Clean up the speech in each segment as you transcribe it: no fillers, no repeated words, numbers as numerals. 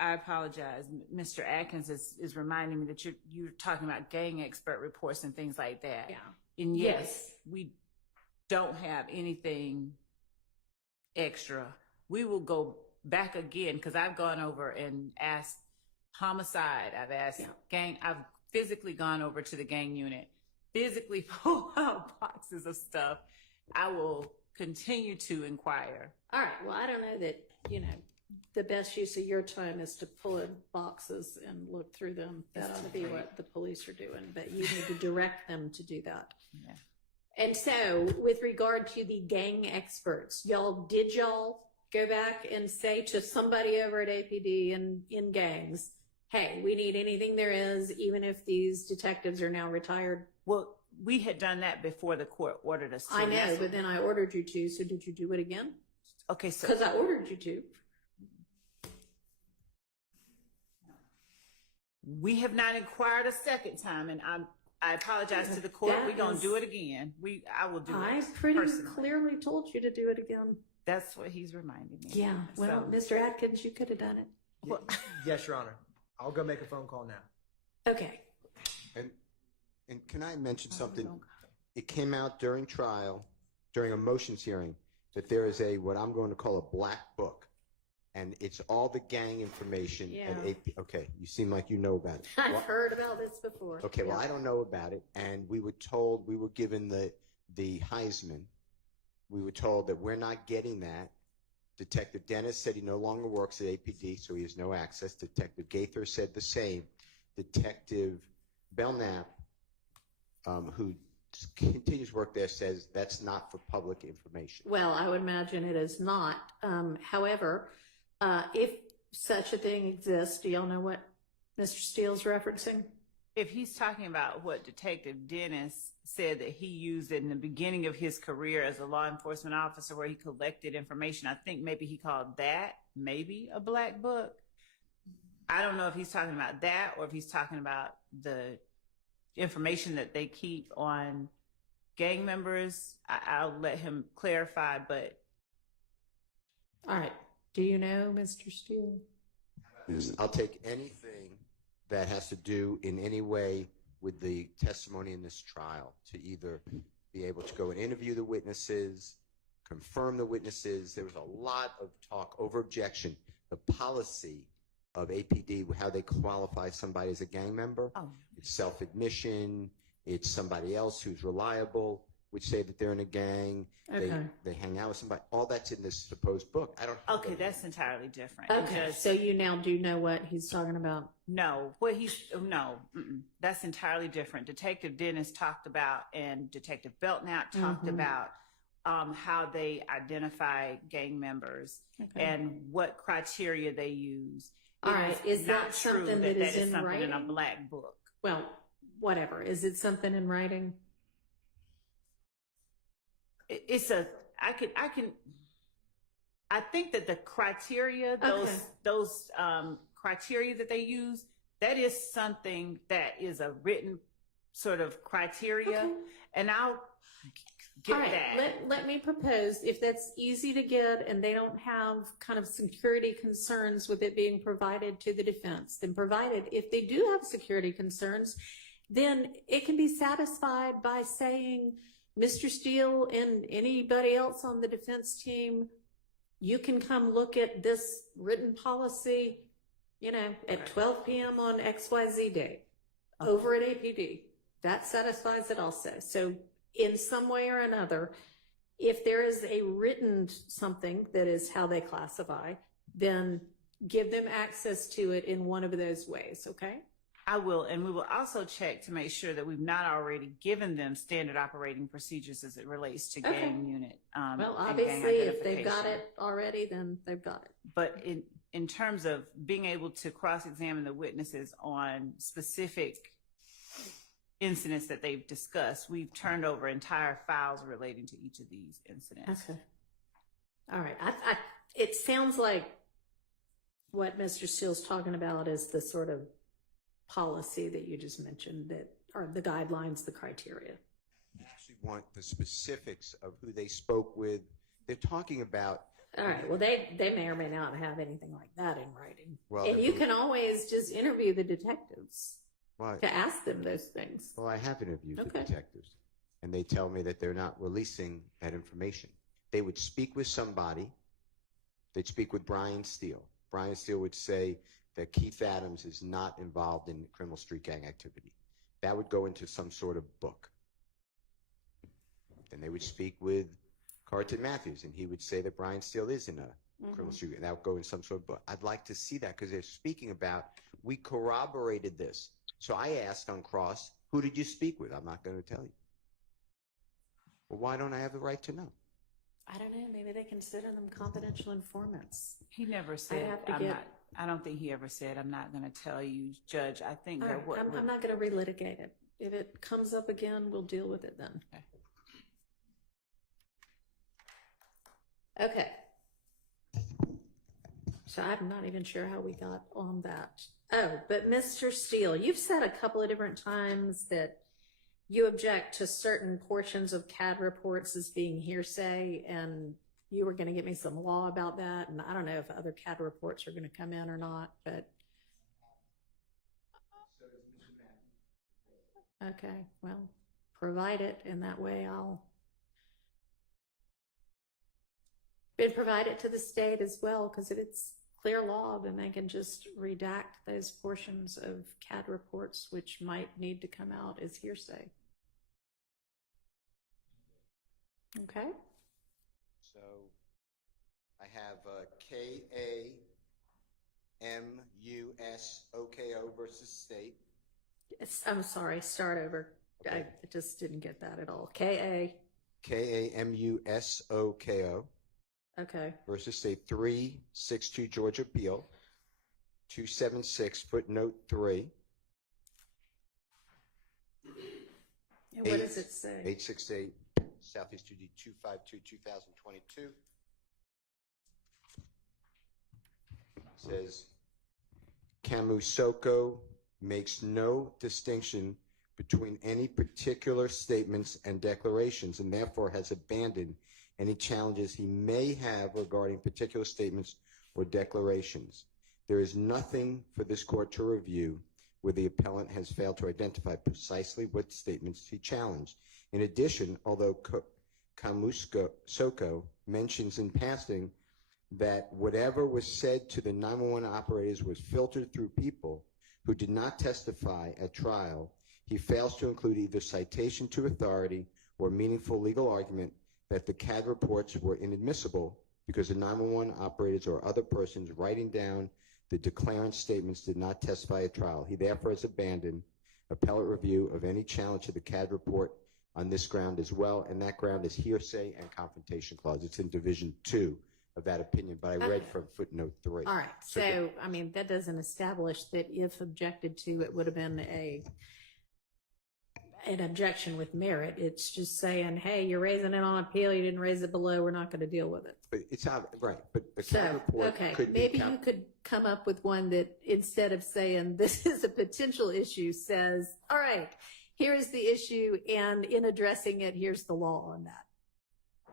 I apologize. Mr. Adkins is reminding me that you're talking about gang expert reports and things like that. Yeah. And yes, we don't have anything extra. We will go back again because I've gone over and asked homicide. I've asked gang. I've physically gone over to the gang unit, physically pull out boxes of stuff. I will continue to inquire. All right. Well, I don't know that, the best use of your time is to pull in boxes and look through them. That ought to be what the police are doing, but you need to direct them to do that. Yeah. And so with regard to the gang experts, did y'all go back and say to somebody over at APD and in gangs, hey, we need anything there is, even if these detectives are now retired? Well, we had done that before the court ordered us to. I know, but then I ordered you to, so did you do it again? Okay, so. Because I ordered you to. We have not inquired a second time, and I apologize to the court. We're going to do it again. I will do it. I pretty clearly told you to do it again. That's what he's reminding me. Yeah. Well, Mr. Adkins, you could have done it. Well, yes, Your Honor. I'll go make a phone call now. Okay. And can I mention something? It came out during trial, during a motions hearing, that there is what I'm going to call a black book. And it's all the gang information at AP. Okay, you seem like you know about it. I've heard about this before. Okay, well, I don't know about it. And we were given the Heisman. We were told that we're not getting that. Detective Dennis said he no longer works at APD, so he has no access. Detective Gaither said the same. Detective Belknap, who continues work there, says that's not for public information. Well, I would imagine it is not. However, if such a thing exists, do y'all know what Mr. Steele's referencing? If he's talking about what Detective Dennis said that he used in the beginning of his career as a law enforcement officer where he collected information, I think maybe he called that maybe a black book. I don't know if he's talking about that or if he's talking about the information that they keep on gang members. I'll let him clarify, but. All right. Do you know, Mr. Steele? I'll take anything that has to do in any way with the testimony in this trial to either be able to go and interview the witnesses, confirm the witnesses. There was a lot of talk over objection. The policy of APD, how they qualify somebody as a gang member. It's self-admission. It's somebody else who's reliable, which say that they're in a gang. Okay. They hang out with somebody. All that's in this supposed book. I don't. Okay, that's entirely different. Okay, so you now do know what he's talking about? No, that's entirely different. Detective Dennis talked about, and Detective Belknap talked about how they identify gang members and what criteria they use. All right, is that something that is in writing? In a black book. Well, whatever. Is it something in writing? I think that the criteria, those criteria that they use, that is something that is a written sort of criteria, and I'll get that. Let me propose, if that's easy to get and they don't have kind of security concerns with it being provided to the defense, then provided, if they do have security concerns, then it can be satisfied by saying, Mr. Steele and anybody else on the defense team, you can come look at this written policy, at 12 p.m. on XYZ day over at APD. That satisfies it also. So in some way or another, if there is a written something that is how they classify, then give them access to it in one of those ways, okay? I will, and we will also check to make sure that we've not already given them standard operating procedures as it relates to gang unit. Well, obviously, if they've got it already, then they've got it. But in terms of being able to cross-examine the witnesses on specific incidents that they've discussed, we've turned over entire files relating to each of these incidents. Okay. All right. It sounds like what Mr. Steele's talking about is the sort of policy that you just mentioned, that are the guidelines, the criteria. I actually want the specifics of who they spoke with. They're talking about All right. Well, they may or may not have anything like that in writing. Well, and you can always just interview the detectives Well, to ask them those things. well, I have interviewed the Okay. detectives, and they tell me that they're not releasing that information. They would speak with somebody. They'd speak with Brian Steele. Brian Steele would say that Keith Adams is not involved in criminal street gang activity. That would go into some sort of book. Then they would speak with Carlton Matthews, and he would say that Brian Steele is in a criminal street gang. That would go in some sort of book. I'd like to see that because they're speaking about, we corroborated this. So I asked on cross, who did you speak with? I'm not going to tell you. Well, why don't I have the right to know? I don't know. Maybe they consider them confidential informants. He never said, have to I'm get- not, I don't think he ever said, I'm not going to tell you, Judge. I think All that right. what I'm not going to relitigate it. If it comes up again, we'll deal with it then. Okay. So I'm not even sure how we got on that. Oh, but Mr. Steele, you've said a couple of different times that you object to certain portions of CAD reports as being hearsay, and you were going to give me some law about that. And I don't know if other CAD reports are going to come in or not, but. Okay, well, provide it, and that way I'll. And provide it to the state as well, because if it's clear law, then they can just redact those portions of CAD reports which might need to come out as hearsay. Okay. So I have KAMUSOKO versus state. I'm sorry, start over. I just didn't get that at all. KAMUSOKO Okay. Versus state 362 Georgia Appeal 276 footnote 3. And what does it say? 868 Southeast 2D 252 2022. Says Camusoko makes no distinction between any particular statements and declarations, and therefore has abandoned any challenges he may have regarding particular statements or declarations. There is nothing for this court to review where the appellant has failed to identify precisely what statements he challenged. In addition, although Camusoko mentions in passing that whatever was said to the 911 operators was filtered through people who did not testify at trial, he fails to include either citation to authority or meaningful legal argument that the CAD reports were inadmissible because the 911 operators or other persons writing down the declarant statements did not testify at trial. He therefore has abandoned appellate review of any challenge to the CAD report on this ground as well, and that ground is hearsay and confrontation clause. It's in Division 2 of that opinion, but I read from footnote 3. All right. So, I mean, that doesn't establish that if objected to, it would have been an objection with merit. It's just saying, hey, you're raising it on appeal, you didn't raise it below, we're not going to deal with it. But it's not right. But the CAD So, report okay, could maybe be you could come up with one that instead of saying this is a potential issue says, all right, here's the issue, and in addressing it, here's the law on that.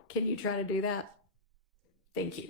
Can you try to do that? Thank you.